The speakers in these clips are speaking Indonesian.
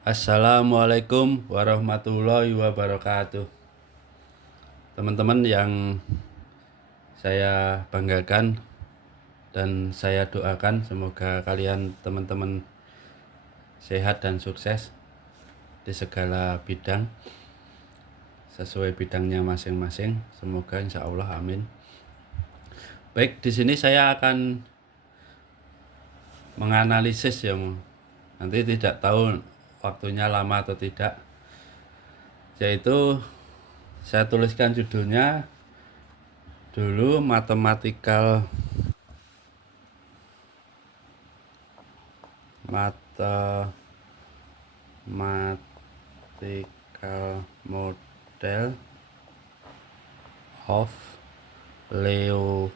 Assalamualaikum warahmatullahi wabarakatuh. Teman-teman yang saya banggakan dan saya doakan, semoga kalian teman-teman sehat dan sukses di segala bidang sesuai bidangnya masing-masing. Semoga insya Allah, amin. Baik, di sini saya akan menganalisis ya, nanti tidak tahu waktunya lama atau tidak, yaitu saya tuliskan judulnya dulu, mathematical model of leukemia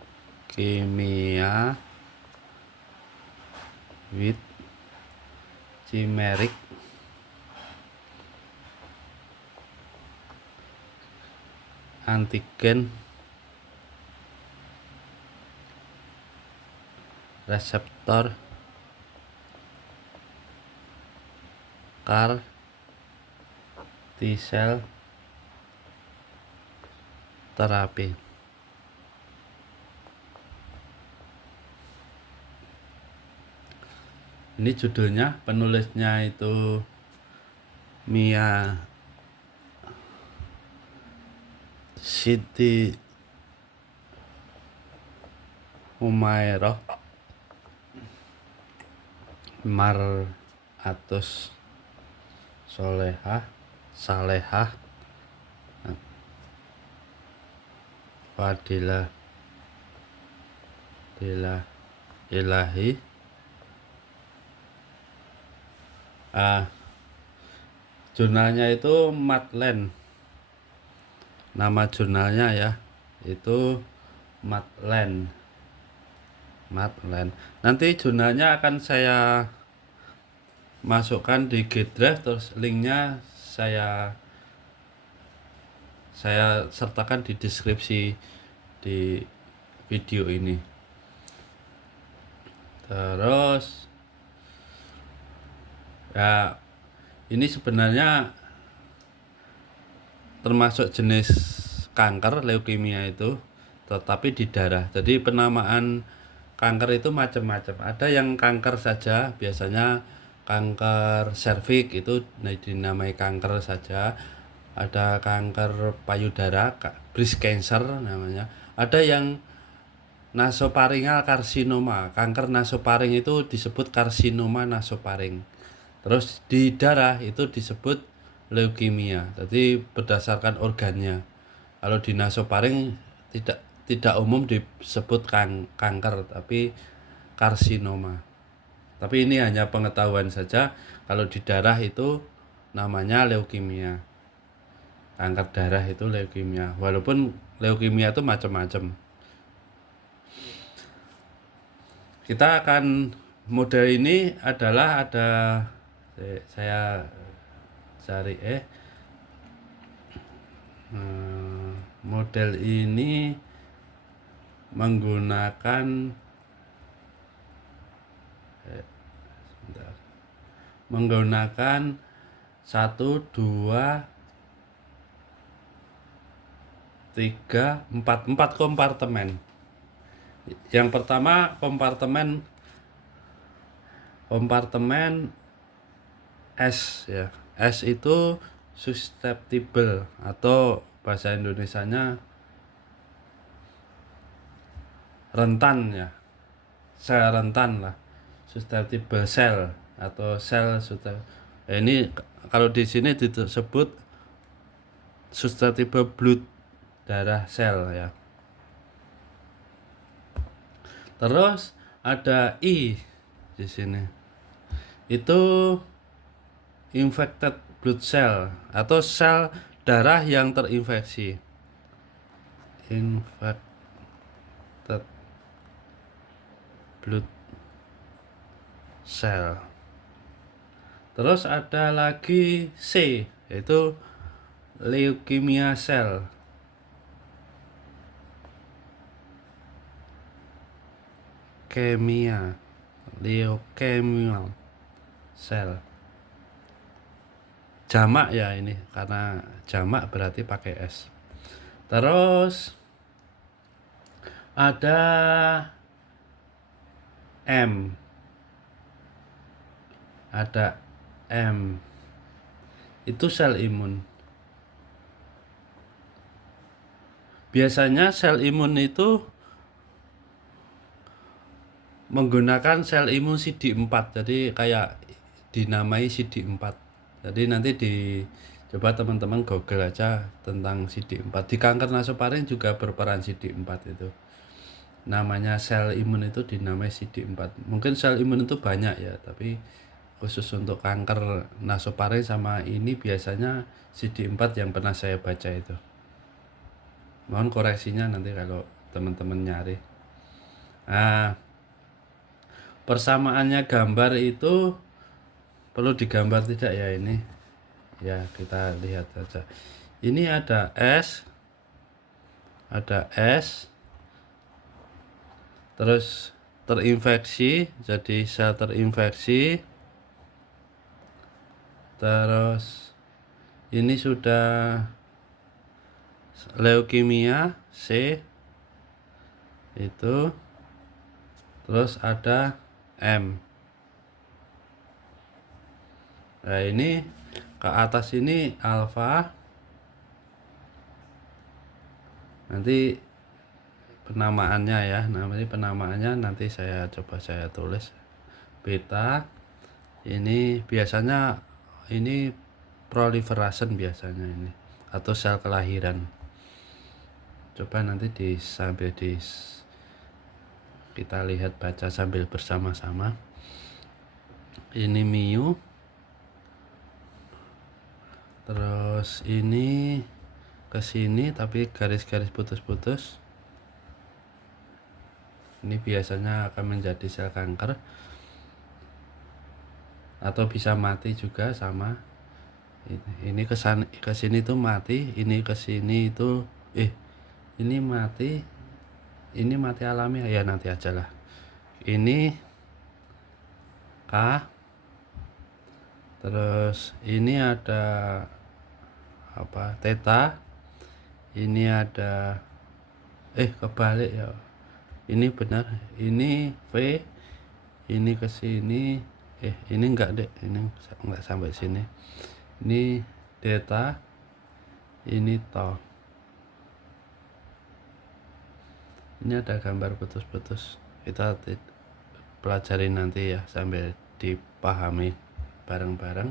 with chimeric antigen receptor CAR T-cell therapy. Ini judulnya, penulisnya itu Mia Siti Humairah Atus Salehah Fadilah Ilahi. Jurnalnya itu Maitland, nama jurnalnya ya, itu Maitland. Nanti jurnalnya akan saya masukkan di G-Drive, terus linknya saya sertakan di deskripsi di video ini. Terus ya, ini sebenarnya termasuk jenis kanker leukemia itu, tetapi di darah. Jadi penamaan kanker itu macam-macam. Ada yang kanker saja, biasanya kanker serviks itu dinamai kanker saja. Ada kanker payudara, breast cancer namanya. Ada yang nasofaringal karsinoma, kanker nasofaring itu disebut karsinoma nasofaring. Terus di darah itu disebut leukemia. Jadi berdasarkan organnya. Kalau di nasofaring tidak umum disebut kanker, tapi karsinoma. Tapi ini hanya pengetahuan saja. Kalau di darah itu namanya leukemia. Kanker darah itu leukemia. Walaupun leukemia itu macam-macam. Kita akan, model ini adalah saya cari model ini menggunakan 1, 2, 3, 4 kompartemen. Yang pertama kompartemen S ya. S itu susceptible, atau bahasa Indonesianya rentan ya. Sel rentan lah. Susceptible cell atau sel ini kalau di sini disebut susceptible blood, darah sel ya. Terus ada I di sini. Itu infected blood cell atau sel darah yang terinfeksi. Infected blood cell. Terus ada lagi C, yaitu leukemia cell. Leukemia cell. jamak ya ini, karena jamak berarti pakai S. Terus ada M, ada M, itu sel imun. Biasanya sel imun itu menggunakan sel imun CD4, jadi kayak dinamai CD4. Jadi nanti coba teman-teman Google aja tentang CD4. Di kanker nasofaring juga berperan CD4 itu. Namanya sel imun itu dinamai CD4. Mungkin sel imun itu banyak ya, tapi khusus untuk kanker nasofaring sama ini biasanya CD4 yang pernah saya baca itu. Mohon koreksinya nanti kalau teman-teman nyari. Nah, persamaannya gambar itu perlu digambar tidak ya ini? Ya, kita lihat saja. Ini ada S, terus terinfeksi, jadi sel terinfeksi. Terus ini sudah leukemia C itu, terus ada M. Nah, ini ke atas ini alfa. Nanti penamaannya ya, penamaannya nanti saya coba saya tulis. Beta ini biasanya ini proliferation biasanya ini, atau sel kelahiran. Coba nanti kita lihat baca sambil bersama-sama. Ini miu, terus ini ke sini tapi garis-garis putus-putus. Ini biasanya akan menjadi sel kanker atau bisa mati juga sama. Ini ke sini tuh mati, ini ke sini itu ini mati alami ya, nanti aja lah. Ini K, terus ini ada apa, theta, ini ada kebalik ya, ini benar, ini V, ini ke sini ini enggak deh, ini enggak sampai sini, ini delta, ini tau. Ini ada gambar putus-putus, kita pelajari nanti ya sambil dipahami bareng-bareng.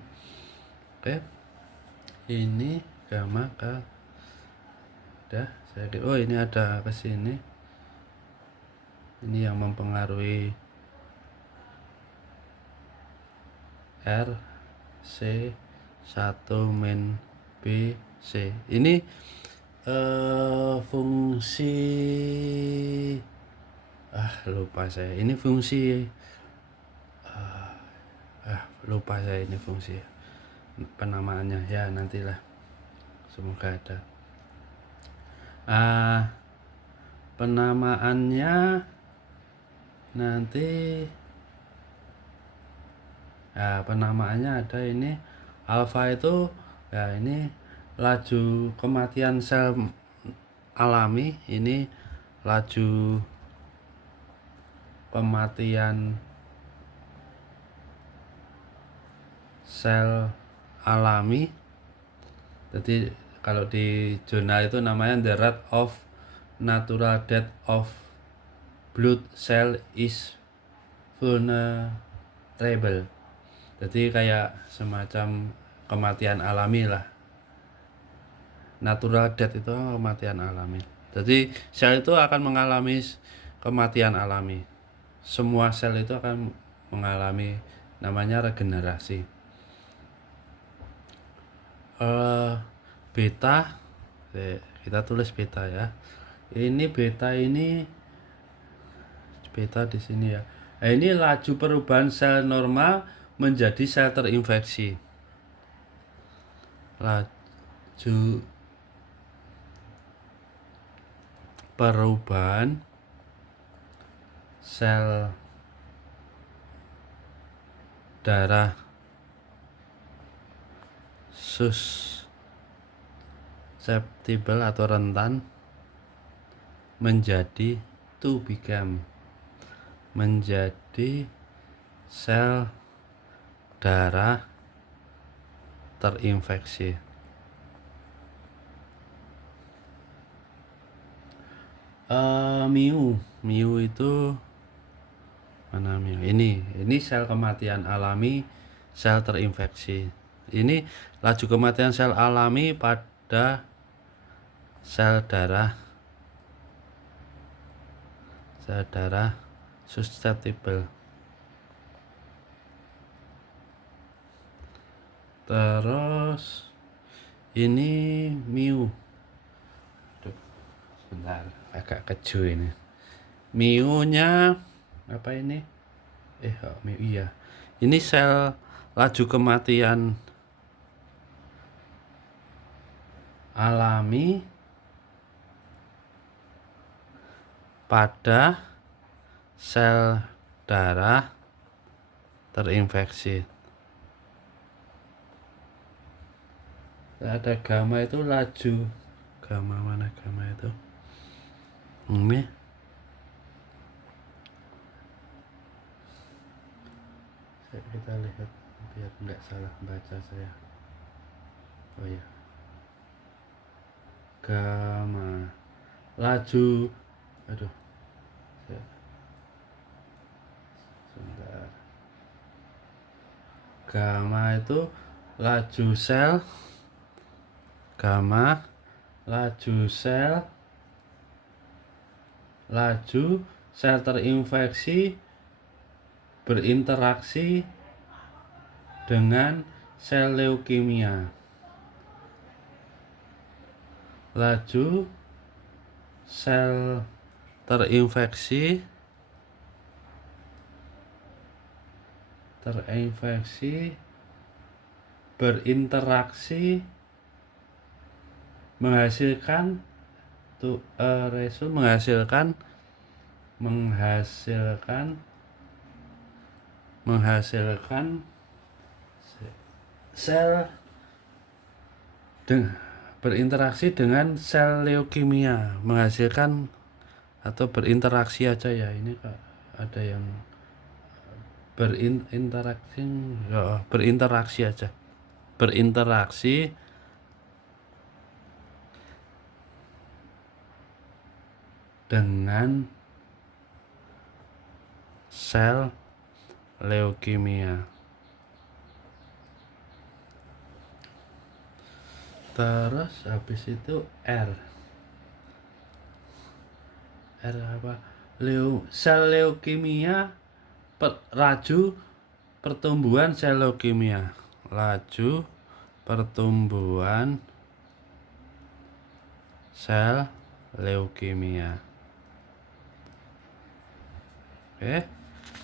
Oke, ini gamma ke udah ini ada ke sini, ini yang mempengaruhi R C 1 min B C. Ini fungsi lupa saya, ini fungsi lupa saya, ini fungsi penamaannya ya, nantilah semoga ada. Penamaannya nanti penamaannya ada ini alfa itu ya, ini laju kematian sel alami, ini laju kematian sel alami. Jadi kalau di jurnal itu namanya the rate of natural death of blood cell is vulnerable. Jadi kayak semacam kematian alami lah. Natural death itu kematian alami. Jadi sel itu akan mengalami kematian alami. Semua sel itu akan mengalami namanya regenerasi. Beta, kita tulis beta ya. Ini beta di sini ya. Ini laju perubahan sel normal menjadi sel terinfeksi. Laju perubahan sel darah susceptible atau rentan menjadi to become menjadi sel darah terinfeksi. Miu itu mana miu? Ini sel kematian alami sel terinfeksi. Ini laju kematian sel alami pada sel darah susceptible. Terus ini miu. Sebentar, agak keju ini. Miunya apa ini? Miu iya. Ini sel laju kematian alami pada sel darah terinfeksi. Ada gamma itu laju. Gamma mana gamma itu? Ini. Kita lihat biar nggak salah baca saya. Oh ya. Gamma laju. Aduh. Sebentar. Gamma itu laju sel. Gamma laju sel terinfeksi berinteraksi dengan sel leukemia. Laju sel terinfeksi berinteraksi menghasilkan sel berinteraksi dengan sel leukemia, menghasilkan atau berinteraksi aja ya. Ini Kak, ada yang berinteraksi aja. Berinteraksi dengan sel leukemia. Terus habis itu R apa? Sel leukemia laju pertumbuhan sel leukemia. Laju pertumbuhan sel leukemia. Oke.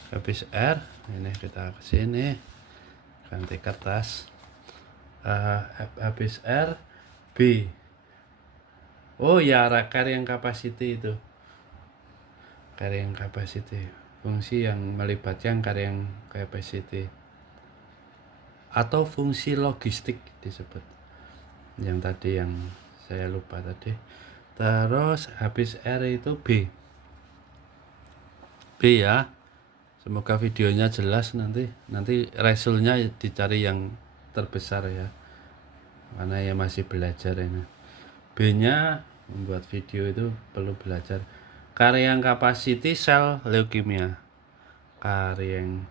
Habis R, ini kita ke sini ganti kertas. Habis R, B. Oh ya, carrying capacity itu. Carrying capacity, fungsi yang melibatkan carrying capacity atau fungsi logistik disebut. Yang tadi yang saya lupa tadi. Terus habis R itu B. B ya. Semoga videonya jelas nanti resultnya dicari yang terbesar ya. Karena ya masih belajar ini. B-nya membuat video itu perlu belajar. Carrying capacity sel leukemia. Carrying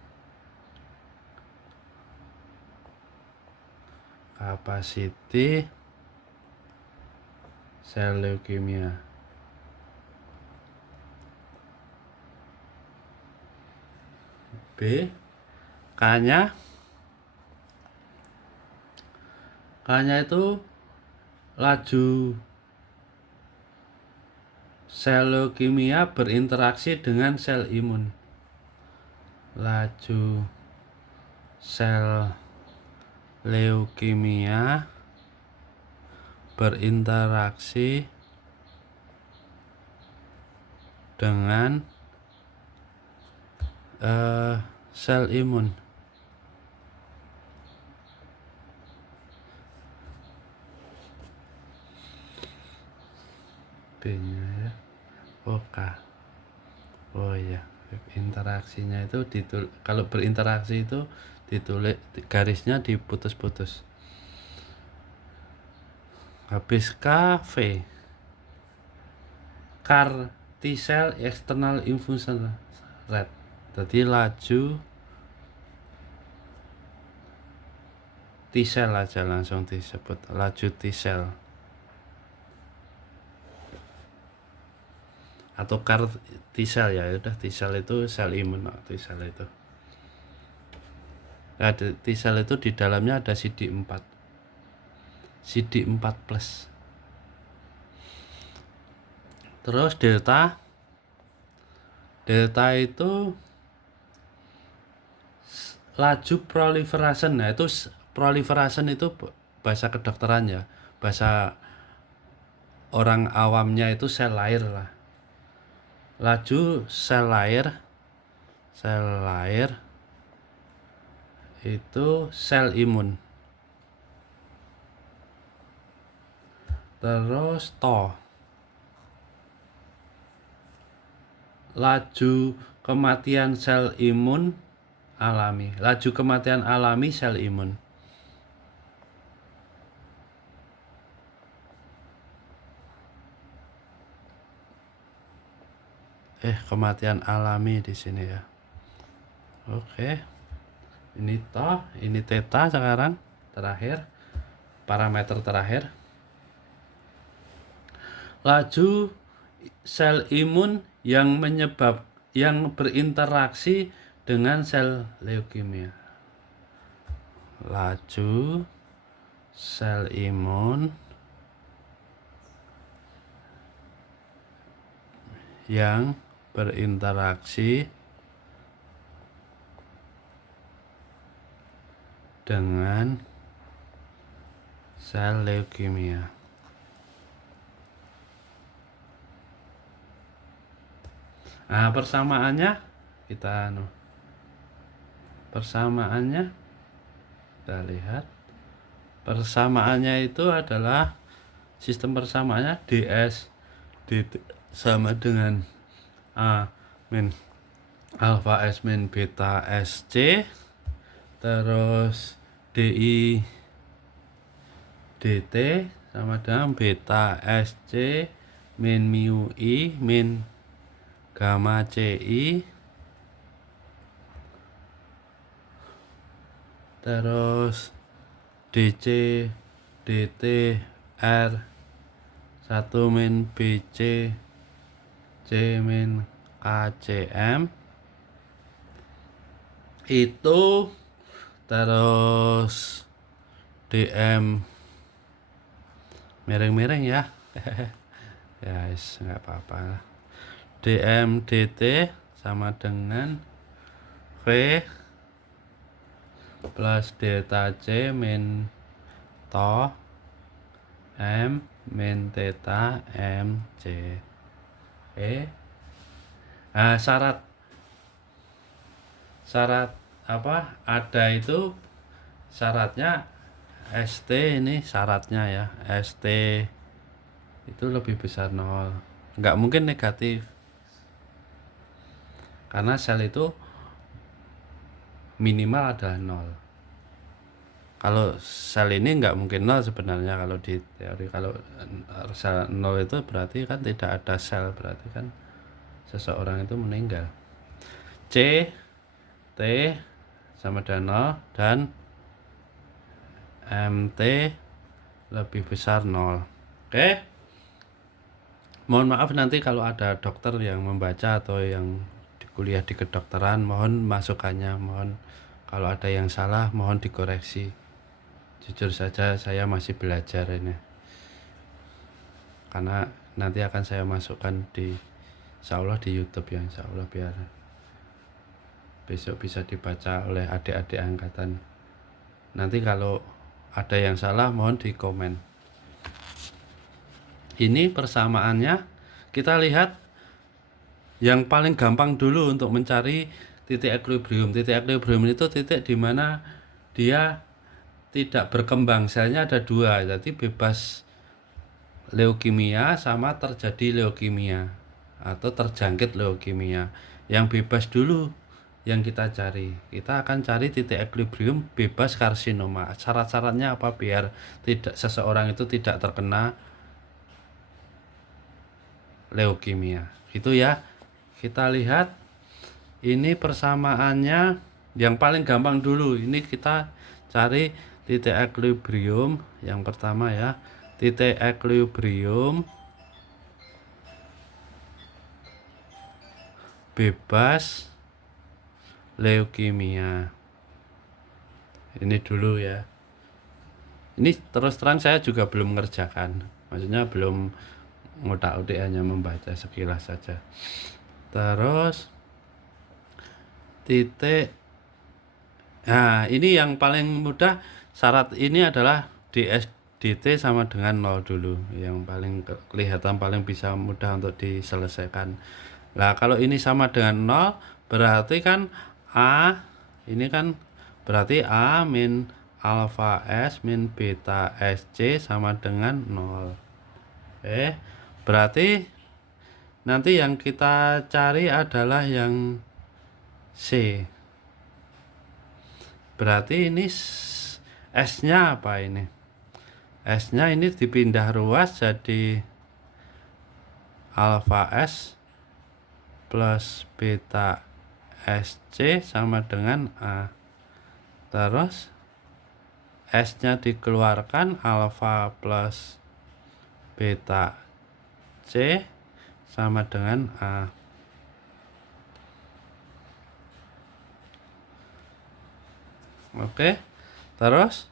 capacity sel leukemia. B. K-nya itu laju sel leukemia berinteraksi dengan sel imun. Laju sel leukemia berinteraksi dengan sel imun. B-nya ya. Oh, K. Oh iya, interaksinya itu kalau berinteraksi itu ditulis garisnya diputus-putus. Habis K, V. Car T-cell external infusion rate. Jadi laju T-cell aja langsung disebut laju T-cell. Atau CAR T-cell ya, udah T-cell itu sel imun, T-cell itu. Nah, T-cell itu di dalamnya ada CD4. CD4 plus. Terus delta itu laju proliferation. Nah, itu proliferation itu bahasa kedokteran ya. Bahasa orang awamnya itu sel lahir lah. Laju sel lahir itu sel imun. Terus laju kematian sel imun alami. Laju kematian alami sel imun. Kematian alami di sini ya. Oke. Ini theta sekarang terakhir. Parameter terakhir. Laju sel imun yang berinteraksi dengan sel leukemia. Laju sel imun yang berinteraksi dengan sel leukemia. Nah, persamaannya kita lihat. Persamaannya itu adalah sistem persamaannya DS dt sama dengan A min alpha S min beta SC, terus DI dt sama dengan beta SC min mu I min gamma CI, terus DC DT R 1 min BC C min KCM itu, terus DM miring-miring ya. Ya nggak apa-apa. DM DT sama dengan V plus delta C min to M min theta MC. Nah, syarat apa ada itu syaratnya ST, ini syaratnya ya, ST itu lebih besar 0, nggak mungkin negatif karena sel itu minimal adalah 0. Kalau sel ini nggak mungkin 0 sebenarnya kalau di teori. Kalau sel 0 itu berarti kan tidak ada sel, berarti kan seseorang itu meninggal. C T sama dengan 0 dan MT lebih besar 0. Oke. Mohon maaf nanti kalau ada dokter yang membaca atau yang kuliah di kedokteran, mohon masukannya, mohon kalau ada yang salah mohon dikoreksi. Jujur saja saya masih belajar ini. Karena nanti akan saya masukkan insya Allah di YouTube ya, insya Allah, biar besok bisa dibaca oleh adik-adik angkatan. Nanti kalau ada yang salah mohon di komen. Ini persamaannya kita lihat yang paling gampang dulu untuk mencari titik equilibrium. Titik equilibrium itu titik di mana dia tidak berkembang, selnya ada 2, jadi bebas leukemia sama terjadi leukemia atau terjangkit leukemia. Yang bebas dulu yang kita cari. Kita akan cari titik equilibrium bebas karsinoma. Syarat-syaratnya apa biar tidak seseorang itu tidak terkena leukemia. Itu ya. Kita lihat ini persamaannya yang paling gampang dulu. Ini kita cari titik equilibrium yang pertama ya. Titik equilibrium bebas leukemia. Ini dulu ya. Ini terus terang saya juga belum mengerjakan. Maksudnya belum ngotak-otik, hanya membaca sekilas saja. Terus titik. Nah, ini yang paling mudah. Syarat ini adalah dt sama dengan 0 dulu. Yang paling kelihatan paling bisa mudah untuk diselesaikan. Nah, kalau ini sama dengan 0 berarti kan A ini kan berarti A min alfa S min beta SC sama dengan 0. Berarti nanti yang kita cari adalah yang C. Berarti ini S-nya apa ini? S-nya ini dipindah ruas jadi alfa S plus beta SC sama dengan A. Terus S-nya dikeluarkan, alfa plus beta C sama dengan A. Oke. Terus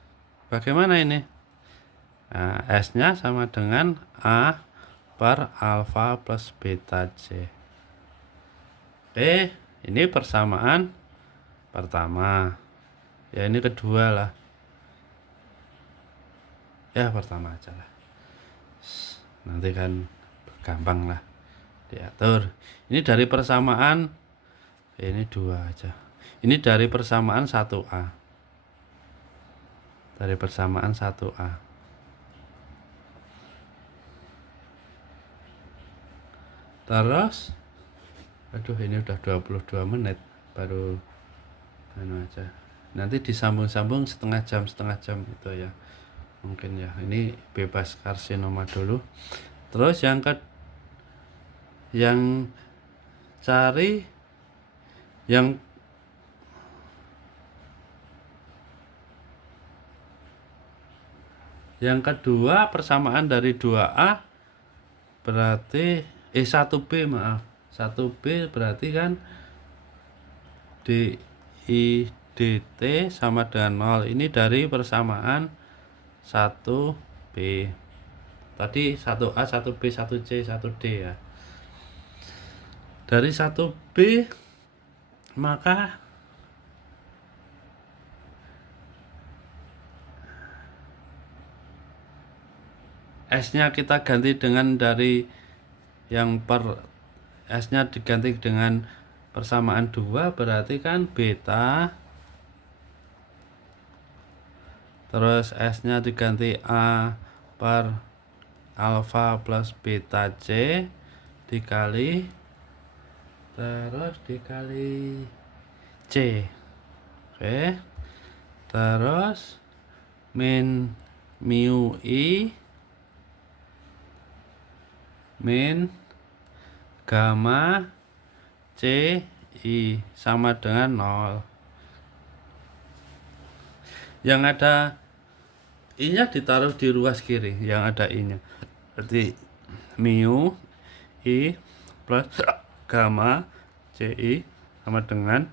bagaimana ini? Nah, S-nya sama dengan A per alfa plus beta C. Oke, ini persamaan pertama. Ya, ini kedua lah. Ya, pertama aja lah. Nanti kan gampang lah diatur. Ini dari persamaan, ini 2 aja. Ini dari persamaan 1A. Dari persamaan 1A. Terus aduh, ini udah 22 menit baru aja. Nanti disambung-sambung setengah jam itu ya. Mungkin ya. Ini bebas karsinoma dulu. Terus yang cari yang kedua persamaan dari 2A berarti 1B maaf. 1B berarti kan dt sama dengan 0. Ini dari persamaan 1B. Tadi 1A, 1B, 1C, 1D ya. Dari 1B maka S-nya kita ganti dengan dari yang S-nya diganti dengan persamaan 2 berarti kan beta, terus S-nya diganti A per alfa plus beta C dikali C. Oke. Terus min mu I min gamma C I sama dengan 0. Yang ada I-nya ditaruh di ruas kiri, yang ada I-nya. Berarti mu I plus gamma C I sama dengan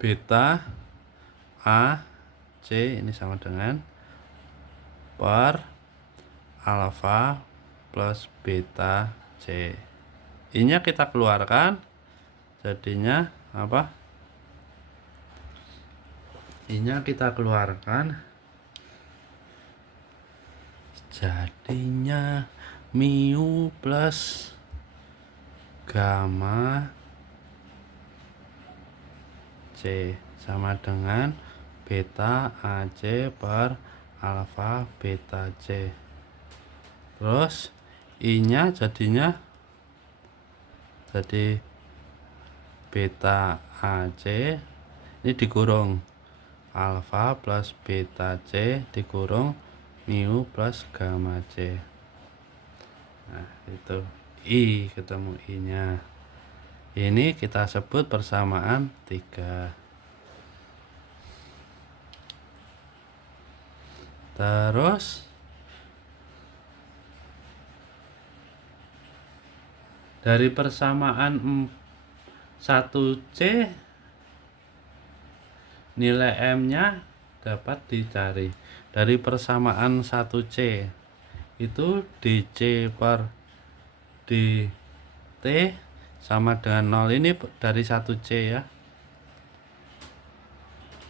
beta A C ini sama dengan per alfa plus beta C. I-nya kita keluarkan, jadinya apa? I-nya kita keluarkan, jadinya mu plus gamma C sama dengan beta AC per alfa beta C. Terus I-nya jadinya jadi beta AC ini dikurung alfa plus beta C dikurung mu plus gamma C. Nah, itu I, ketemu I-nya. Ini kita sebut persamaan 3. Terus dari persamaan 1C nilai M-nya dapat dicari. Dari persamaan 1C itu DC per DT sama dengan 0. Ini dari 1C ya.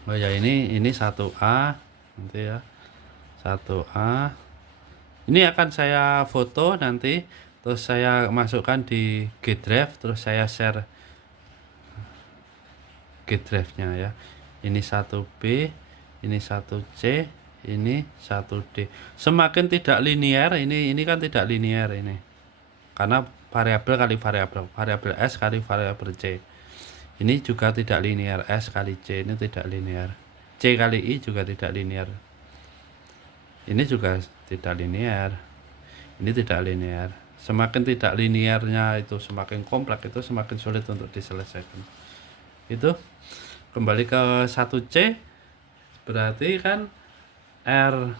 Oh ya, ini 1A nanti ya. 1A. Ini akan saya foto nanti, terus saya masukkan di G Drive, terus saya share G Drive-nya ya. Ini 1B, ini 1C, ini 1D. Semakin tidak linear, ini kan tidak linear ini. Karena variabel kali variabel S kali variabel C. Ini juga tidak linear, S kali C ini tidak linear. C kali I juga tidak linear. Ini juga tidak linear. Ini tidak linear. Semakin tidak linearnya itu semakin kompleks, itu semakin sulit untuk diselesaikan. Itu kembali ke 1C berarti kan R1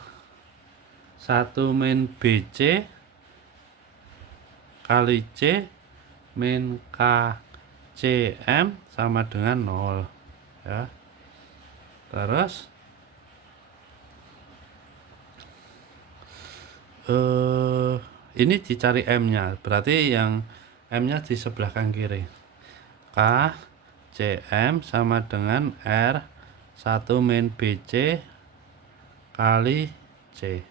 min BC kali C min KCM sama dengan 0 ya. Terus ini dicari M-nya, berarti yang M-nya di sebelah kanan kiri. KCM sama dengan R1 min BC kali C.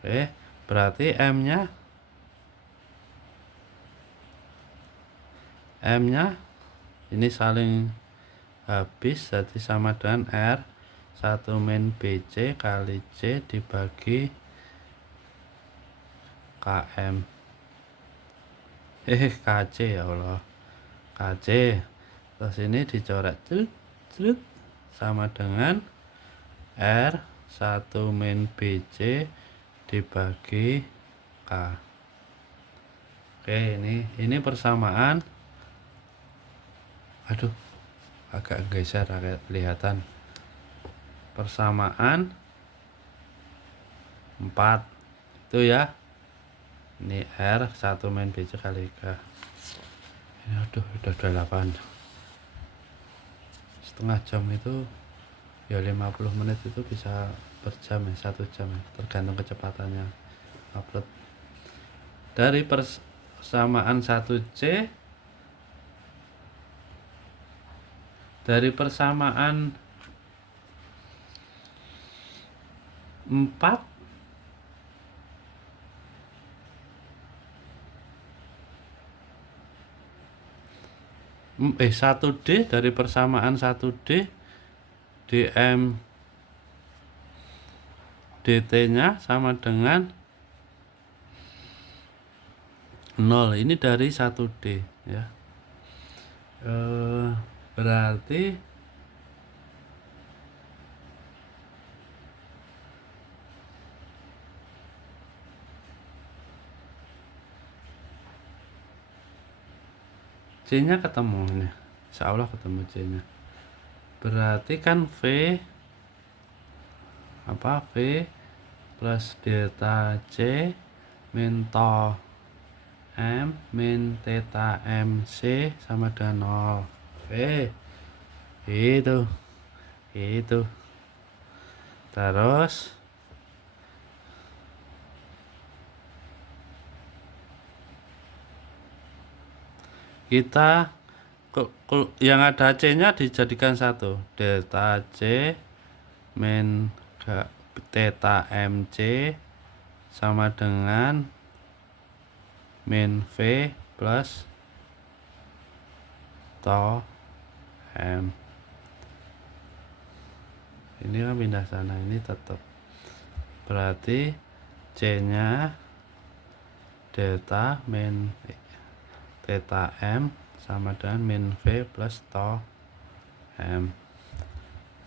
Oke, berarti M-nya ini saling habis, jadi sama dengan R1 min BC kali C dibagi KM. KC ya Allah. KC. Terus ini dicoret cerut sama dengan R1 min BC dibagi K. Oke, ini persamaan. Aduh, agak geser, agak kelihatan. Persamaan 4 itu ya. Ini R1 min BC kali K. Ini aduh, udah 8 setengah jam itu ya, 50 menit itu bisa berjam ya, 1 jam ya, tergantung kecepatannya upload. Dari persamaan 1C, dari persamaan 4 1D, dari persamaan 1D dm dt nya sama dengan 0. Ini dari 1D ya. Berarti C nya ketemu nih, insya Allah ketemu C nya. Berarti kan V plus delta C min to M min theta MC sama dengan 0. Itu terus kita yang ada C nya dijadikan 1, delta C min theta MC sama dengan min V plus to M. Ini kan pindah sana, ini tetap. Berarti C-nya delta min theta M sama dengan min V plus tau M.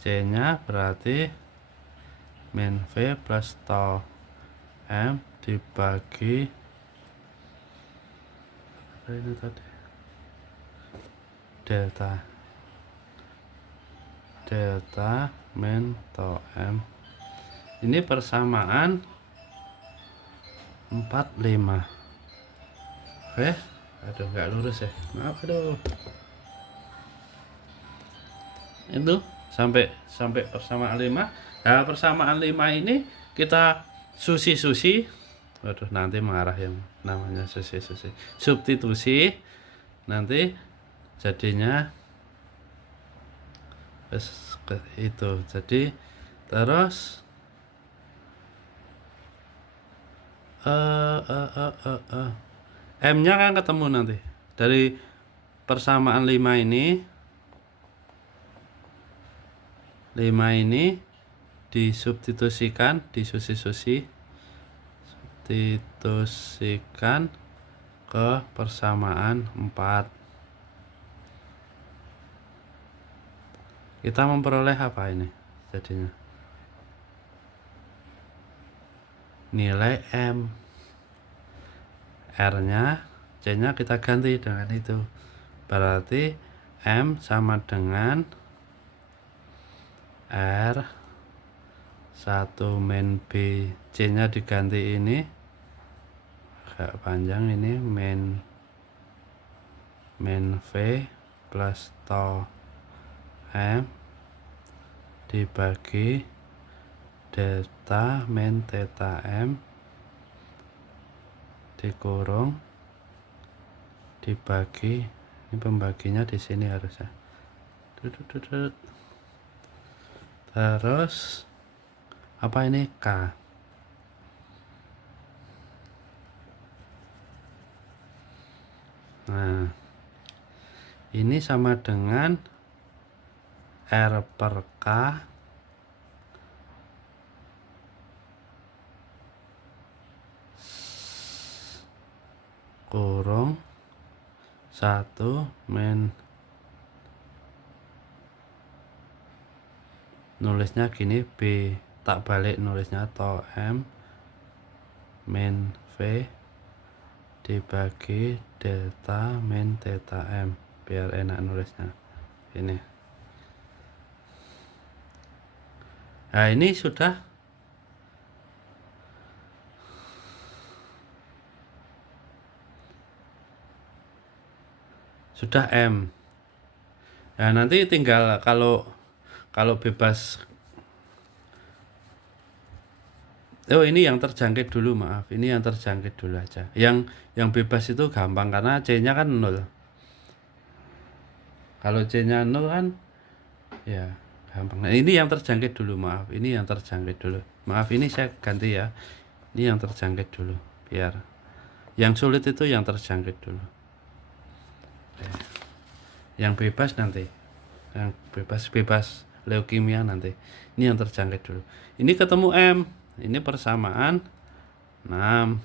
C-nya berarti min V plus tau M dibagi apa ini tadi, delta min tau M. Ini persamaan 45. Oke, aduh nggak lurus ya, maaf, aduh. Itu sampai persamaan 5. Nah, persamaan 5 ini kita susi. Waduh, nanti marah yang namanya susi. Substitusi nanti jadinya itu. Jadi terus M-nya kan ketemu nanti dari persamaan 5 ini disubstitusikan, substitusikan ke persamaan 4. Kita memperoleh apa ini jadinya? Nilai M. R-nya, C-nya kita ganti dengan itu. Berarti M sama dengan R 1 min B. C-nya diganti ini agak panjang, ini min V plus tau M dibagi delta min theta M dikurung dibagi, ini pembaginya di sini harusnya. Terus apa ini, K. Nah, ini sama dengan R per K kurung 1 min, nulisnya gini, B, tak balik nulisnya tau M min V dibagi delta min theta M, biar enak nulisnya ini. Nah, ini sudah M. Nah, nanti tinggal kalau bebas. Oh, ini yang terjangkit dulu, maaf. Ini yang terjangkit dulu aja. Yang bebas itu gampang karena C-nya kan 0. Kalau C-nya 0 kan ya gampang. Nah, ini yang terjangkit dulu, maaf. Ini yang terjangkit dulu. Maaf, ini saya ganti ya. Ini yang terjangkit dulu biar yang sulit itu yang terjangkit dulu. Yang bebas nanti. Yang bebas leukemia nanti. Ini yang terjangkit dulu. Ini ketemu M. Ini persamaan 6.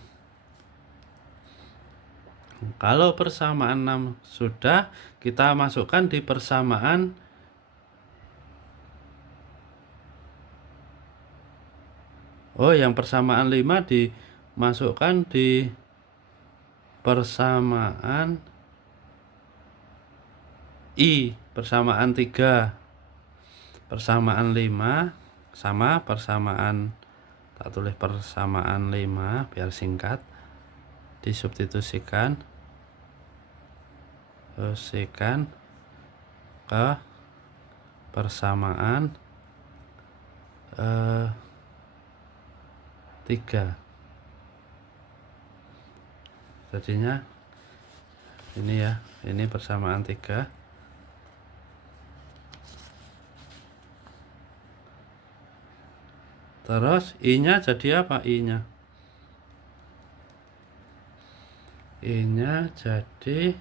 Kalau persamaan 6 sudah, kita masukkan di persamaan yang persamaan 5 dimasukkan di persamaan I, persamaan 3. Persamaan 5 sama persamaan, tak tulis persamaan 5 biar singkat, disubstitusikan ke persamaan 3. Jadinya ini ya, ini persamaan 3. Terus I-nya jadi apa? I-nya jadi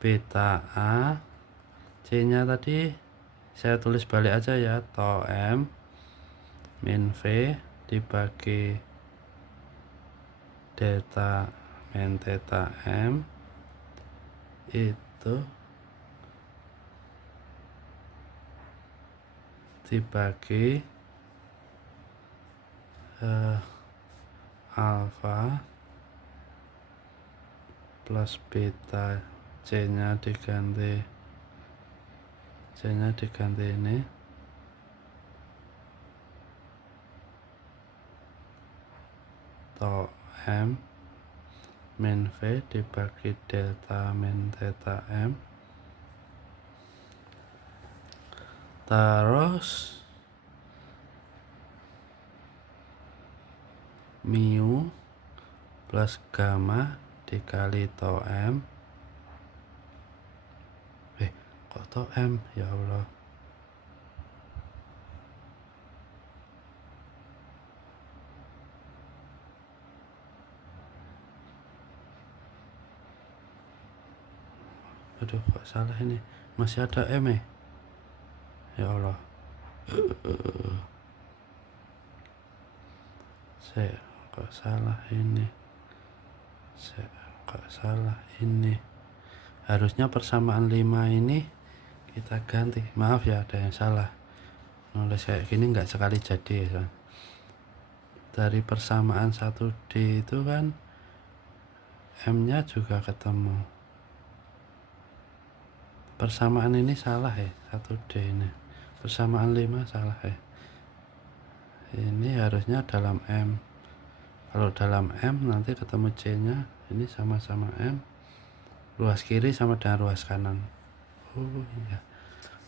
beta A. C-nya tadi saya tulis balik aja ya, tau M min V dibagi delta min theta M itu dibagi alfa plus beta, C nya diganti ini to M min V dibagi delta min theta M, terus mu plus gamma dikali to M. Kok to M, ya Allah. Aduh, kok salah ini, masih ada M ya Allah. Kok salah ini, harusnya persamaan 5 ini kita ganti. Maaf ya, ada yang salah nulis kayak gini, nggak sekali jadi ya. Dari persamaan 1D itu kan M nya juga ketemu. Persamaan ini salah 1D ini, persamaan 5 salah ini harusnya dalam M. Kalau dalam M nanti ketemu C nya, ini sama-sama M, ruas kiri sama dengan ruas kanan. Oh iya,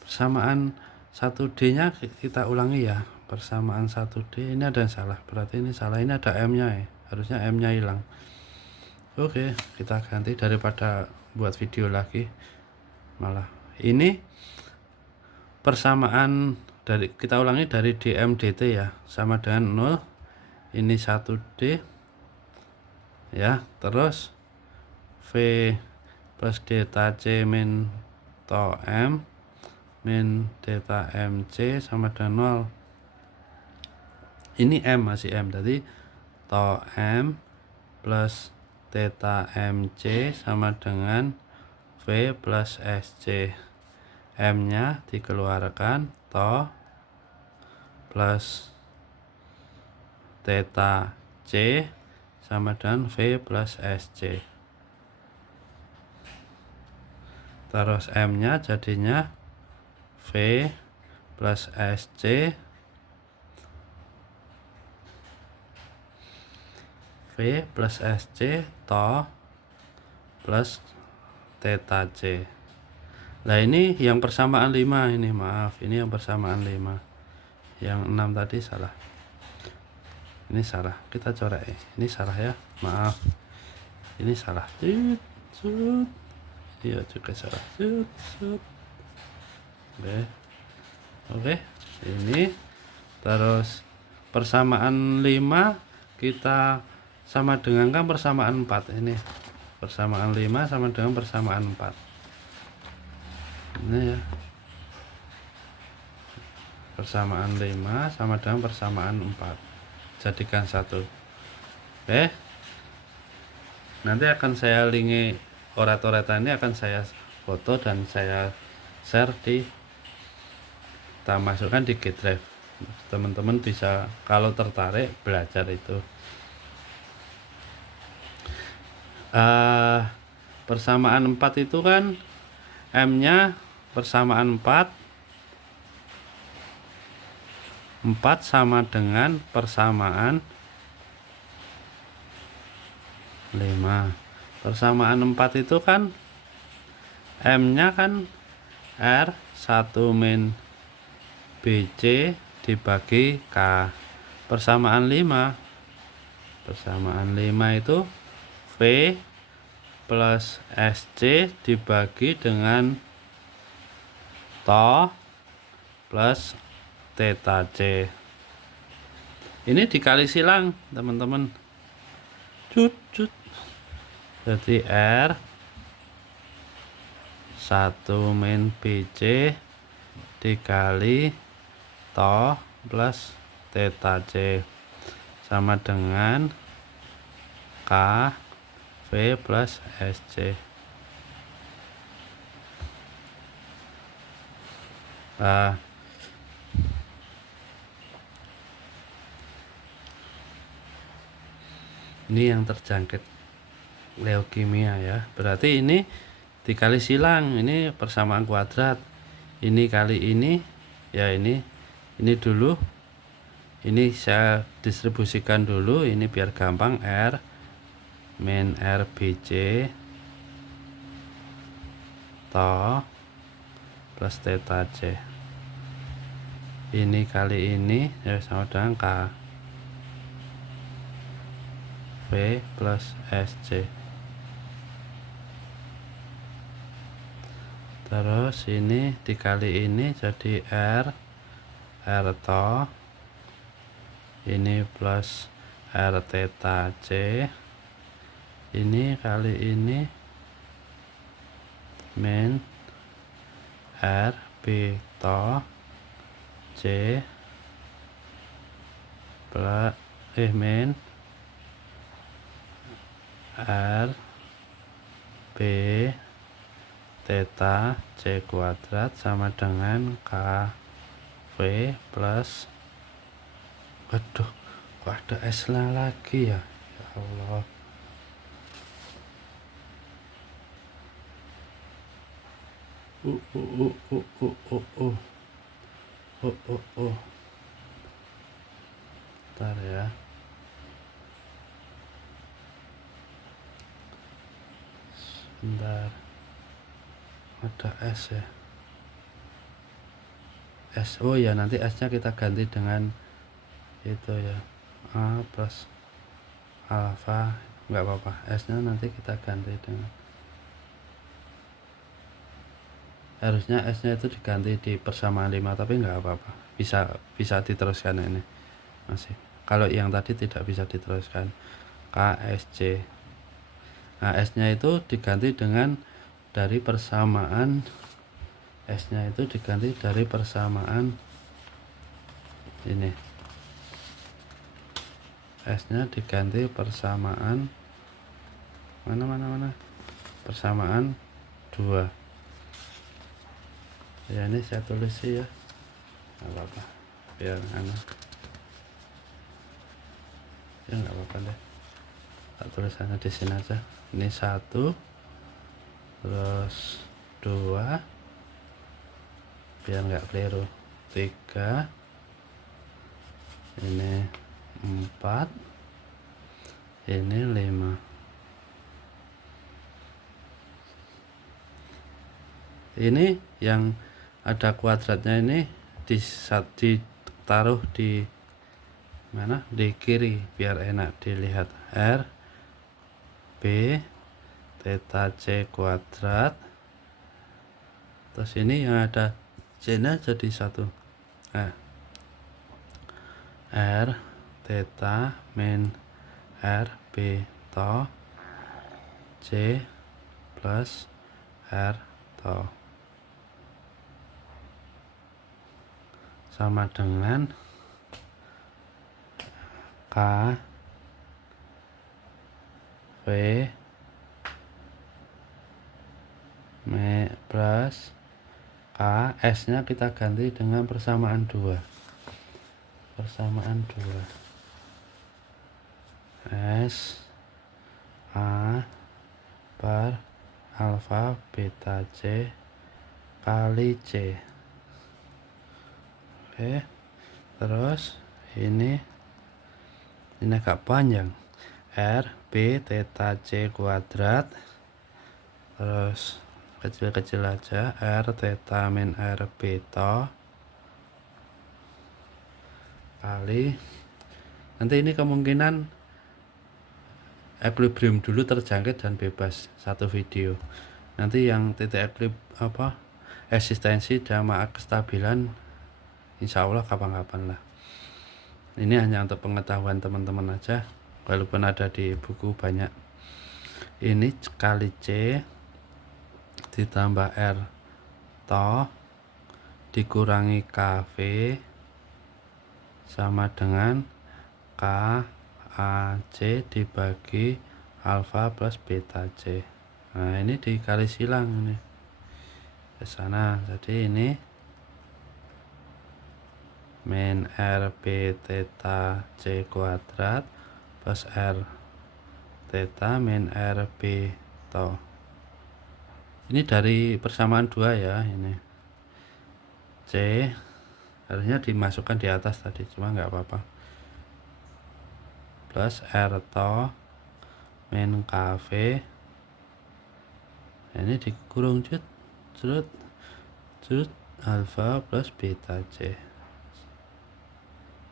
persamaan 1D nya kita ulangi ya. Persamaan 1D ini ada yang salah, berarti ini salah, ini ada M nya harusnya M nya hilang. Oke, kita ganti daripada buat video lagi malah. Ini persamaan dari, kita ulangi dari dm dt ya, sama dengan 0. Ini 1D ya, terus V plus delta C min to M min delta MC sama dengan 0. Ini M, masih M, tadi to M plus theta MC sama dengan V plus SC. M nya dikeluarkan, to plus theta C sama dengan V plus SC. Terus M nya jadinya V plus SC to plus theta C. Nah ini yang persamaan 5 ini, maaf, ini yang persamaan 5. Yang 6 tadi salah. Ini salah, kita coret ini salah ya, maaf. Ini salah. Iya juga salah. Oke. Ini terus persamaan 5 kita sama dengan kan persamaan 4 ini. Persamaan 5 sama dengan persamaan 4. Ini ya. Persamaan 5 sama dengan persamaan 4. Jadikan 1. Nanti akan saya linki oret-oretan ini, akan saya foto dan saya share kita masukkan di GitDrive. Teman-teman bisa kalau tertarik belajar itu. Persamaan 4 itu kan M nya persamaan 4 sama dengan persamaan 5. Persamaan 4 itu kan M nya kan R 1 min BC dibagi K. Persamaan 5 itu V plus SC dibagi dengan to plus theta C. Ini dikali silang teman-teman, jadi R 1 min BC dikali to plus theta C sama dengan K V plus SC. Nah, ini yang terjangkit leukemia ya. Berarti ini dikali silang, ini persamaan kuadrat. Ini kali ini ya, ini dulu. Ini saya distribusikan dulu, ini biar gampang. R min RBC to plus theta C. Ini kali ini ya sama dengan K V plus SC. Terus ini dikali ini jadi R to ini plus R theta C. Ini kali ini min R B to C plus min R B theta C kuadrat sama dengan K V plus, waduh, kok ada S lagi ya, ya Allah. Bentar ya. Bentar. Ada S ya. S, oh ya, nanti S-nya kita ganti dengan itu ya. A plus alfa, nggak apa-apa. S-nya nanti kita ganti dengan, harusnya S-nya itu diganti di persamaan 5, tapi nggak apa-apa. Bisa diteruskan ini. Masih. Kalau yang tadi tidak bisa diteruskan. KSC. Nah, S-nya itu diganti dengan dari persamaan, S-nya itu diganti dari persamaan ini. S-nya diganti persamaan mana? Persamaan 2. Ya, ini saya tulis sih ya. Enggak apa-apa. Biar ya enggak apa-apa deh. Tak tulisannya di sini aja. Ini 1, terus 2, biar nggak keliru, 3, ini 4, ini 5. Ini yang ada kuadratnya ini ditaruh di mana? Di kiri biar enak dilihat. R B theta C kuadrat. Terus ini yang ada C-nya jadi 1. Nah, R theta min R B to C plus R to sama dengan K V plus K, S-nya kita ganti dengan persamaan 2. Persamaan 2. S A per alfa beta C kali C. Oke. Terus ini agak panjang. R B theta C kuadrat. Terus kecil-kecil aja, R theta min R beta kali, nanti ini kemungkinan equilibrium dulu terjangkit dan bebas satu video. Nanti yang titik eksistensi sama kestabilan insya Allah kapan-kapan lah. Ini hanya untuk pengetahuan teman-teman aja, walaupun ada di buku banyak. Ini kali C ditambah R to dikurangi KV sama dengan KAC dibagi alfa plus beta C. Nah ini dikali silang ini ke sana, jadi ini min R B theta C kuadrat plus R theta min R B tau. Ini dari persamaan 2 ya, ini C harusnya dimasukkan di atas tadi, cuma nggak apa-apa, plus R tau min KV. Ini dikurung cut alfa plus beta C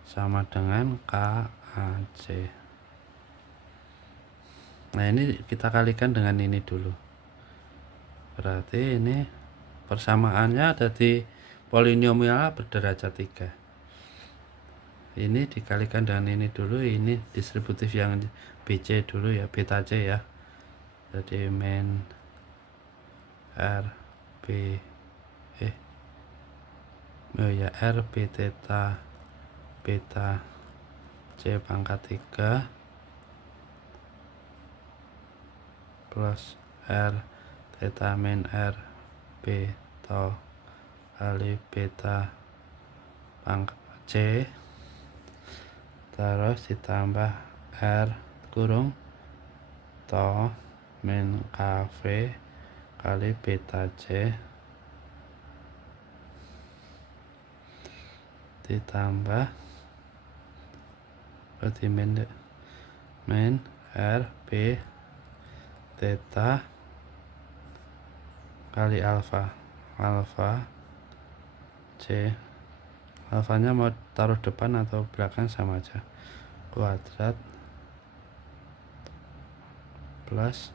sama dengan KAC. Nah ini kita kalikan dengan ini dulu, berarti ini persamaannya ada di polinomial berderajat 3. Ini dikalikan dengan ini dulu, ini distributif yang BC dulu ya, beta C ya. Jadi min R B R B theta beta C pangkat 3 plus R theta min R B tau kali beta pangkat C, terus ditambah R kurung tau min KV kali beta C ditambah berarti min R B theta kali alfa C, alfanya mau taruh depan atau belakang sama aja, kuadrat plus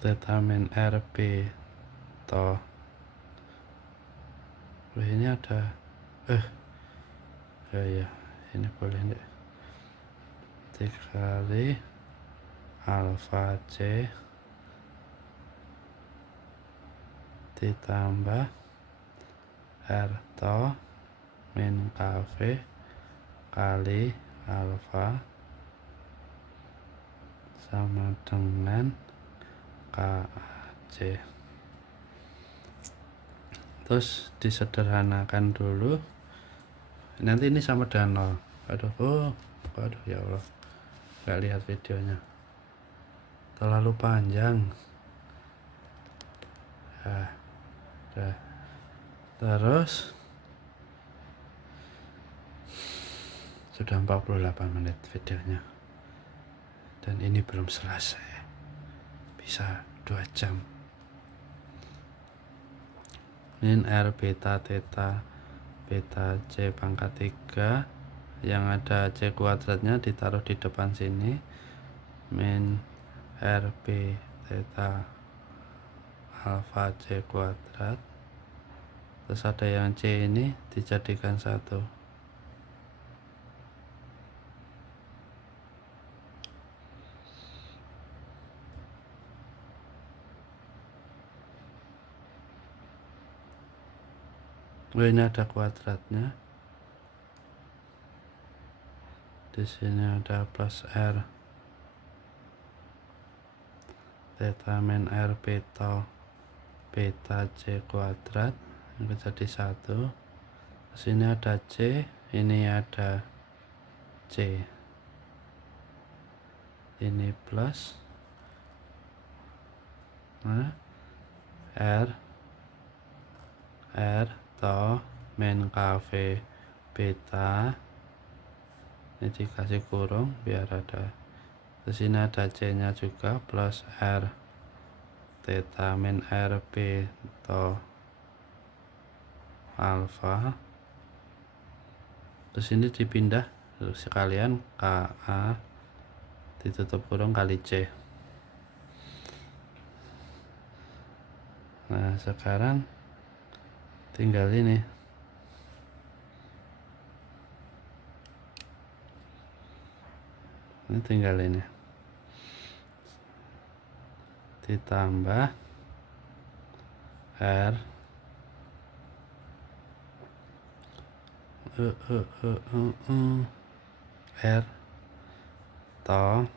theta min R B tau. Ini ada ya ini boleh nih, dikali alfa C ditambah R tau min KV kali alfa sama dengan KAC. Terus disederhanakan dulu, nanti ini sama dengan 0. Aduh ya Allah, gak lihat videonya, terlalu panjang. Terus sudah 48 menit videonya dan ini belum selesai, bisa 2 jam. Min R beta theta beta C pangkat 3 yang ada C kuadratnya ditaruh di depan sini, min R B theta alfa C kuadrat, terus ada yang C ini dijadikan 1. Ini ada kuadratnya, di sini ada plus R theta min R beta C kuadrat, ini jadi 1. Sini ada C, ini ada C, ini plus R tau min KV beta, ini dikasih kurung biar ada, di sini ada C nya juga, plus R theta min R B tau alfa, terus ini dipindah sekalian KA ditutup kurung kali C. Nah sekarang tinggal ini tinggal ini ditambah R R tau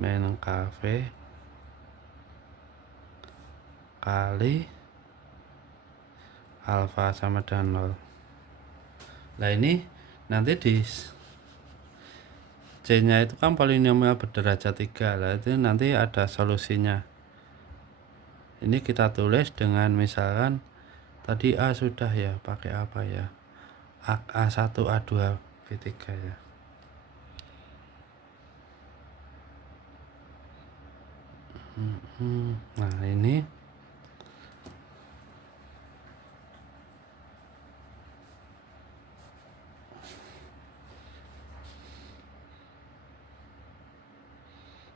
min KV kali alfa sama dengan 0. Nah ini nanti di C nya itu kan polinomial berderajat 3 lah, itu nanti ada solusinya. Ini kita tulis dengan misalkan tadi A sudah ya, pakai apa ya, A1 A2 B3 ya. Nah ini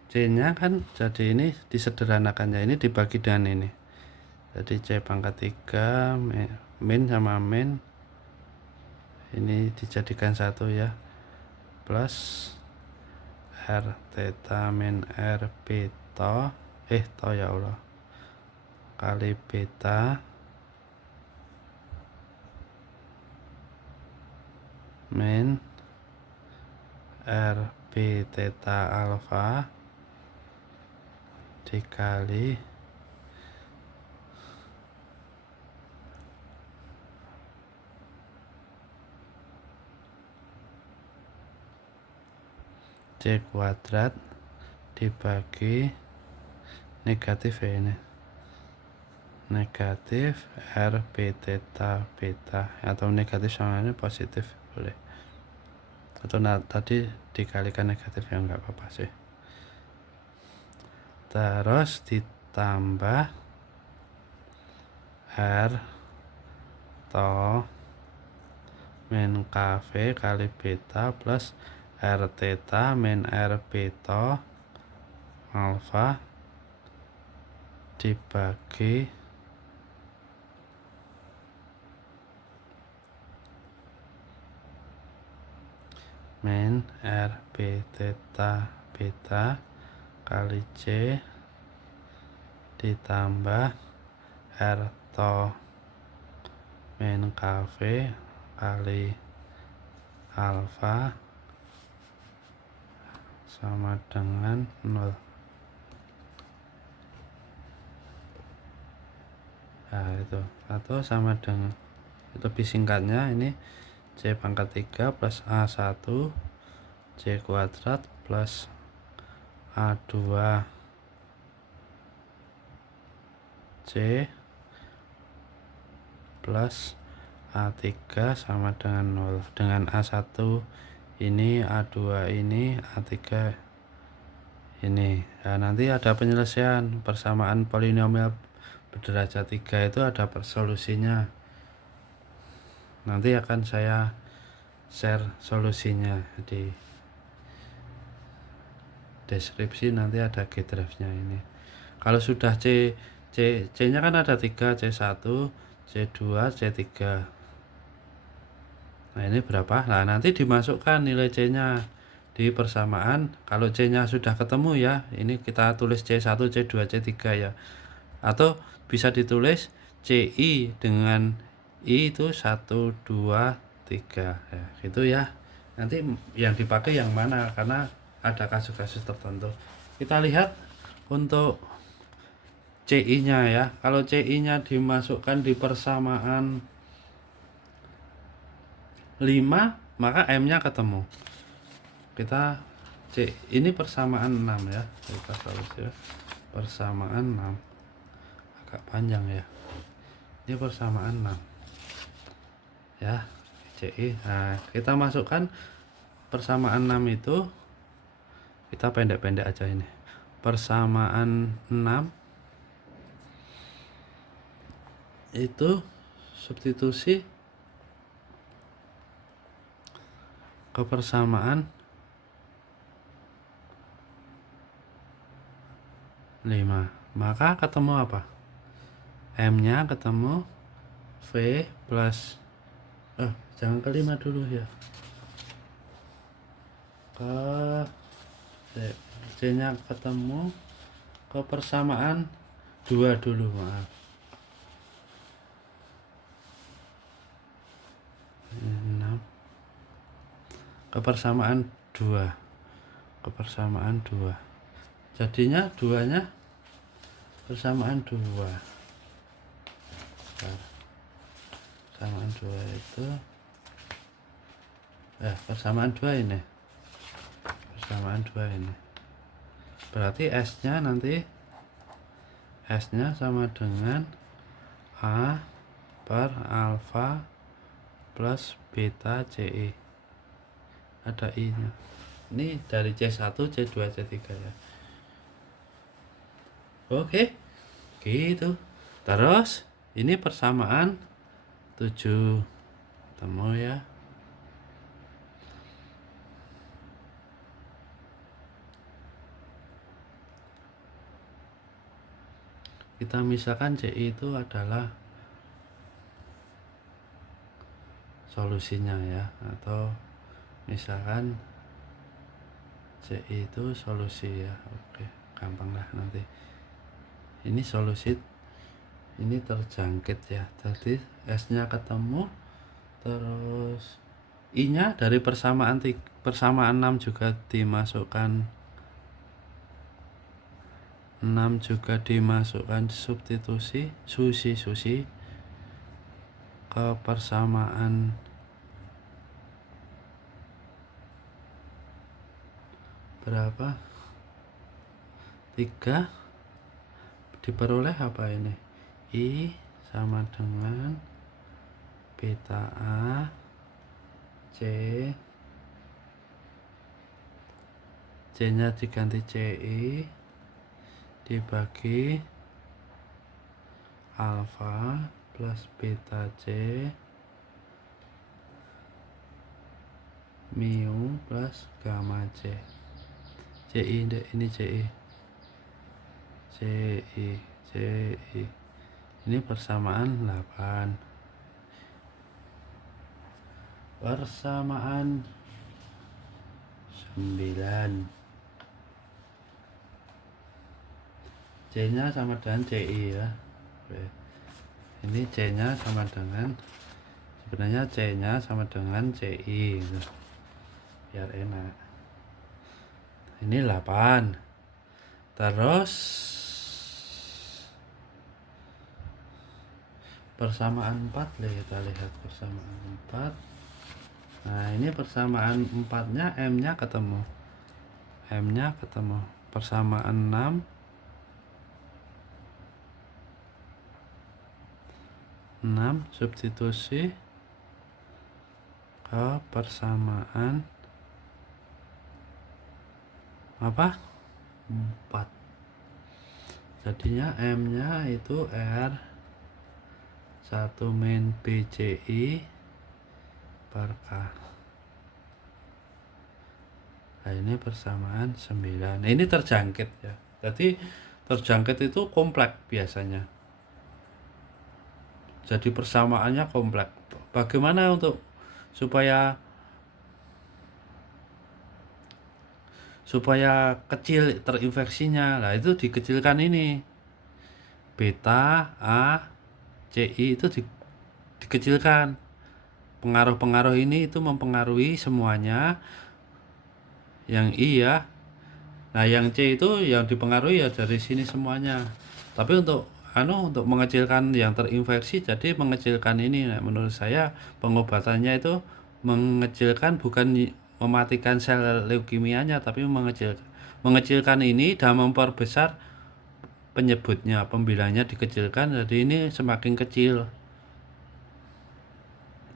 C nya kan jadi ini disederhanakannya, ini dibagi dengan ini, jadi C pangkat 3 min sama min ini dijadikan 1 ya, plus R theta min R beta to ya Allah kali beta min R B theta alpha dikali C kuadrat dibagi negatif ya, ini negatif R B theta beta, atau negatif sama ini positif boleh, atau tadi dikalikan negatif ya enggak apa-apa sih. Terus ditambah R to min KV kali beta plus R theta min R beta alpha dibagi min R B theta beta kali C ditambah R to min KV kali alfa sama dengan 0. Nah itu, atau sama dengan, itu lebih singkatnya ini C pangkat 3 plus A1 C kuadrat plus A2 C plus A3 sama dengan 0, dengan A1 ini, A2 ini, A3 ini. Nah, nanti ada penyelesaian persamaan polinomial berderajat 3 itu ada solusinya. Nanti akan saya share solusinya di deskripsi, nanti ada G-drive-nya ini. Kalau sudah C-nya kan ada 3, C1, C2, C3. Nah, ini berapa? Nah, nanti dimasukkan nilai C-nya di persamaan. Kalau C-nya sudah ketemu ya, ini kita tulis C1, C2, C3 ya. Atau bisa ditulis CI dengan I itu 1, 2, 3 ya, gitu ya. Nanti yang dipakai yang mana, karena ada kasus-kasus tertentu. Kita lihat untuk CI-nya ya. Kalau CI-nya dimasukkan di persamaan 5, maka M-nya ketemu. Kita C ini persamaan 6 ya. Kita solusi ya. Persamaan 6. Agak panjang ya. Ini persamaan 6. Ya, CI. Nah, kita masukkan persamaan 6 itu, kita pendek-pendek aja ini. Persamaan 6 itu substitusi ke persamaan 5, maka ketemu apa? M-nya ketemu V plus jangan ke 5 dulu ya, ke C-nya ketemu ke persamaan 2 dulu, maaf. 6 ke persamaan 2, jadinya duanya persamaan 2. Persamaan 2 itu persamaan 2 ini. Persamaan 2 ini. Berarti S-nya nanti S-nya sama dengan A per alfa plus beta CI. Ada I-nya. Ini dari C1, C2, C3 ya. Oke. Gitu. Terus ini persamaan 7. Ketemu ya. Kita misalkan CI itu adalah solusinya ya, atau misalkan CI itu solusi ya. Oke, gampang lah nanti. Ini solusi, ini terjangkit ya. Jadi S-nya ketemu, terus I-nya dari persamaan 6 juga dimasukkan, 6 juga dimasukkan substitusi susi ke persamaan berapa? 3 diperoleh apa ini? I sama dengan beta A C, C-nya diganti CI dibagi alfa plus beta C mu plus gamma C. CI ini CI ini persamaan 8. Persamaan 9. C-nya sama dengan CI ya. Oke. Ini C-nya sama dengan, sebenarnya C-nya sama dengan CI gitu. Biar enak. Ini 8. Terus persamaan 4, kita lihat persamaan 4. Nah, ini persamaan 4-nya M-nya ketemu. M-nya ketemu. Persamaan 6 substitusi ke persamaan apa? 4. Jadinya M-nya itu R 1 min BCI per K. Nah, ini persamaan 9. Nah, ini terjangkit ya. Jadi terjangkit itu kompleks biasanya. Jadi persamaannya kompleks. Bagaimana untuk supaya kecil terinfeksinya? Nah, itu dikecilkan ini. Beta A CI itu dikecilkan. Pengaruh-pengaruh ini itu mempengaruhi semuanya. Yang I ya. Nah, yang C itu yang dipengaruhi ya dari sini semuanya. Tapi untuk mengecilkan yang terinfeksi, jadi mengecilkan ini, nah, menurut saya pengobatannya itu mengecilkan, bukan mematikan sel leukemianya, tapi mengecilkan ini dan memperbesar penyebutnya, pembilangnya dikecilkan, jadi ini semakin kecil.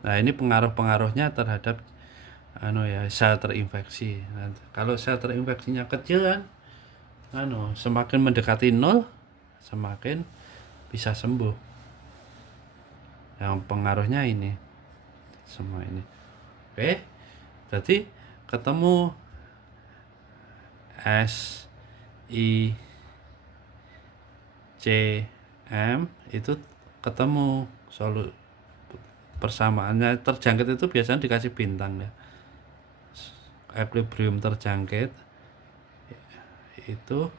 Nah, ini pengaruh-pengaruhnya terhadap sel terinfeksi. Nah, kalau sel terinfeksinya kecil kan, semakin mendekati 0, semakin bisa sembuh. Yang pengaruhnya ini semua ini. Oke, jadi ketemu S I C M itu ketemu persamaannya. Terjangkit itu biasanya dikasih bintang ya. Equilibrium terjangkit itu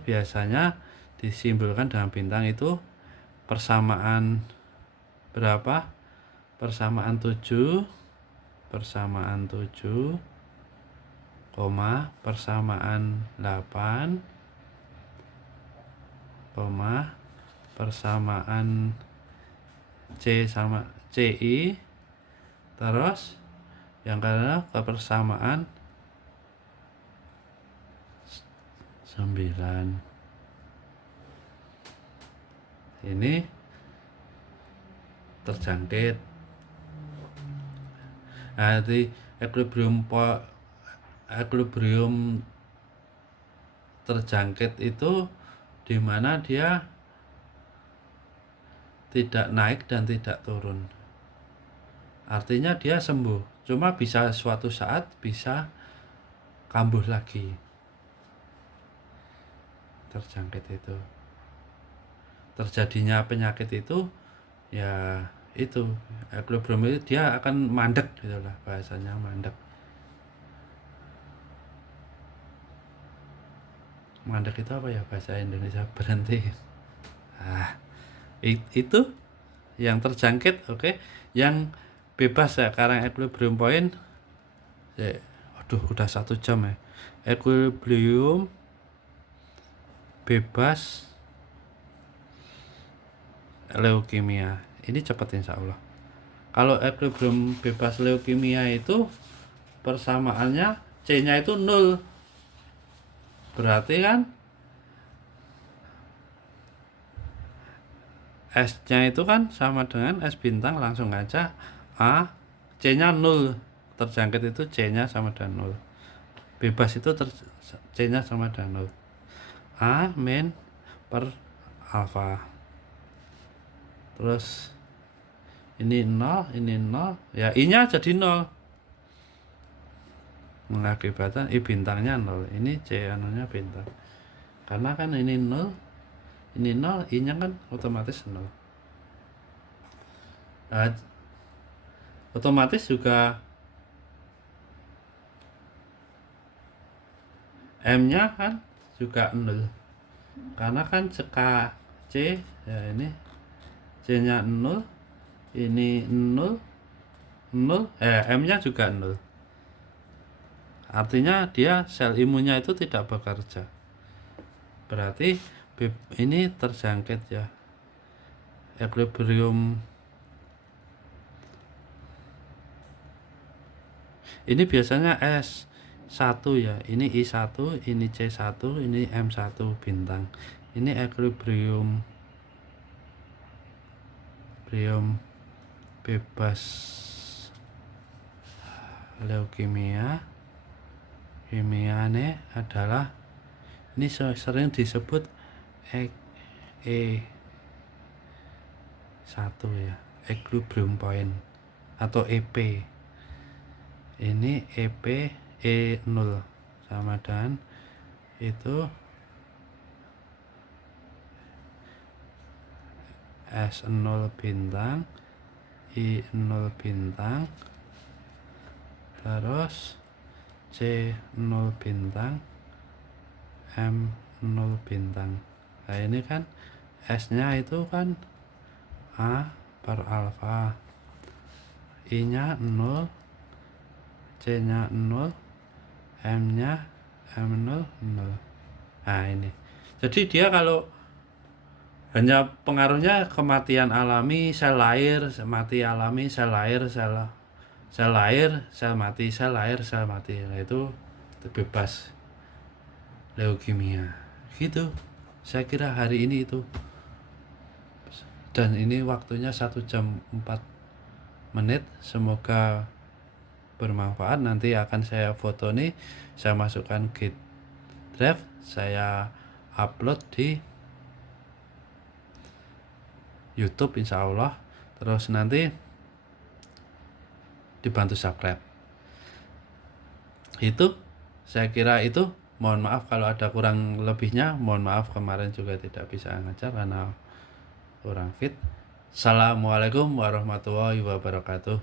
biasanya disimbolkan dengan bintang. Itu persamaan berapa? Persamaan 7 persamaan 7, koma, persamaan 8, koma, persamaan C sama CI, terus yang kedua kepersamaan 9. Ini terjangkit. Nah, di equilibrium terjangkit itu dimana dia tidak naik dan tidak turun. Artinya dia sembuh, cuma bisa suatu saat bisa kambuh lagi. Terjangkit itu, terjadinya penyakit itu ya itu equilibrium itu dia akan mandek gitulah, bahasanya mandek. Mandek itu apa ya bahasa Indonesia? Berhenti. Itu yang terjangkit. Oke. Yang bebas ya sekarang equilibrium point ya, aduh udah 1 jam ya. Equilibrium bebas leukemia ini cepat insya Allah. Kalau equilibrium bebas leukemia itu persamaannya C-nya itu 0, berarti kan S-nya itu kan sama dengan S bintang, langsung aja A, C-nya 0, terjangkit itu C-nya sama dengan 0, bebas itu C-nya sama dengan 0, A min per alfa, terus ini 0, ini 0, ya I-nya jadi 0, mengakibatkan I bintangnya 0, ini C anunya bintang, karena kan ini 0, ini 0, I-nya kan otomatis 0. Nah, otomatis juga M-nya kan juga 0, karena kan C ya ini C-nya 0, ini 0, M-nya juga 0. Artinya dia sel imunnya itu tidak bekerja. Berarti ini terjangkit ya. Equilibrium ini biasanya S1 ya. Ini I1, ini C1, ini M1 bintang. Ini equilibrium bebas leukemia. Kimianya adalah ini sering disebut E1 ya, equilibrium point atau EP. Ini EP E0 sama dengan itu S0 bintang, I0 bintang, terus C0 bintang, M0 bintang. Nah ini kan S-nya itu kan A per alfa, I-nya 0, C-nya 0, M-nya M0 0. Nah ini. Jadi dia kalau hanya pengaruhnya kematian alami, sel lahir, mati alami, sel lahir, sel lahir, sel mati, sel lahir, sel mati. Nah itu bebas leukemia. Gitu. Saya kira hari ini itu. Dan ini waktunya 1 jam 4 menit. Semoga bermanfaat. Nanti akan saya foto nih, saya masukkan ke drive, saya upload di YouTube insya Allah. Terus nanti dibantu subscribe. Itu saya kira itu. Mohon maaf kalau ada kurang lebihnya. Mohon maaf kemarin juga tidak bisa ngajar karena kurang fit. Assalamualaikum warahmatullahi wabarakatuh.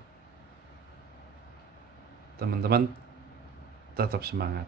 Teman-teman tetap semangat.